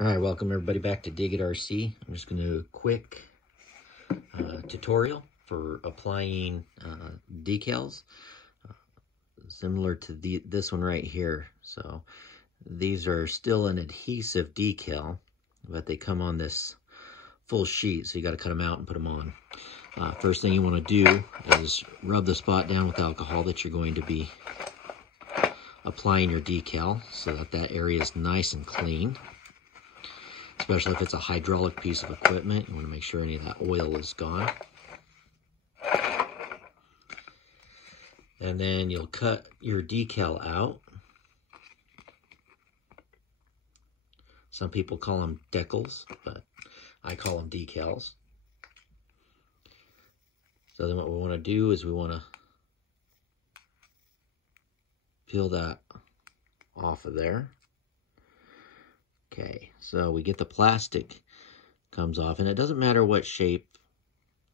All right, welcome everybody back to Dig It RC. I'm just going to do a quick tutorial for applying decals, similar to this one right here. So these are still an adhesive decal, but they come on this full sheet, so you got to cut them out and put them on. First thing you want to do is rub the spot down with alcohol that you're going to be applying your decal, so that that area is nice and clean. Especially if it's a hydraulic piece of equipment, you want to make sure any of that oil is gone. And then you'll cut your decal out. Some people call them decals, but I call them decals. So then what we want to do is we want to peel that off of there. Okay, so we get the plastic comes off, and it doesn't matter what shape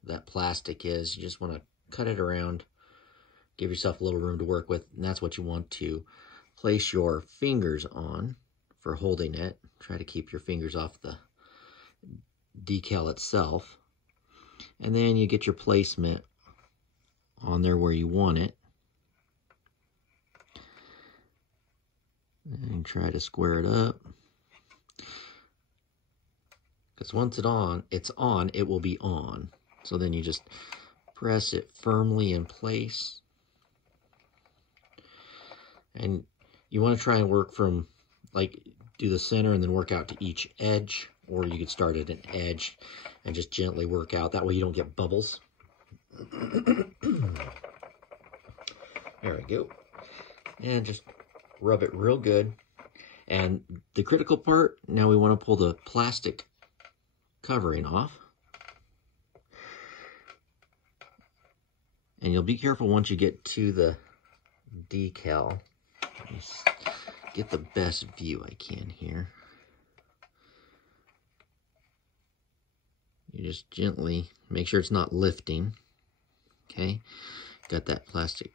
that plastic is. You just want to cut it around, give yourself a little room to work with, and that's what you want to place your fingers on for holding it. Try to keep your fingers off the decal itself. And then you get your placement on there where you want it. And try to square it up. Because once it's on, it will be on. So then you just press it firmly in place. And you want to try and work from, like, do the center and then work out to each edge. Or you could start at an edge and just gently work out. That way you don't get bubbles. There we go. And just rub it real good. And the critical part, now we want to pull the plastic covering off. And you'll be careful once you get to the decal. Let me get the best view I can here. You just gently make sure it's not lifting. Okay, got that plastic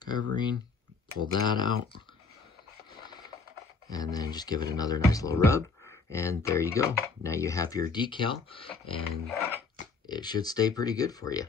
covering. Pull that out. And then just give it another nice little rub. And there you go. Now you have your decal, and it should stay pretty good for you.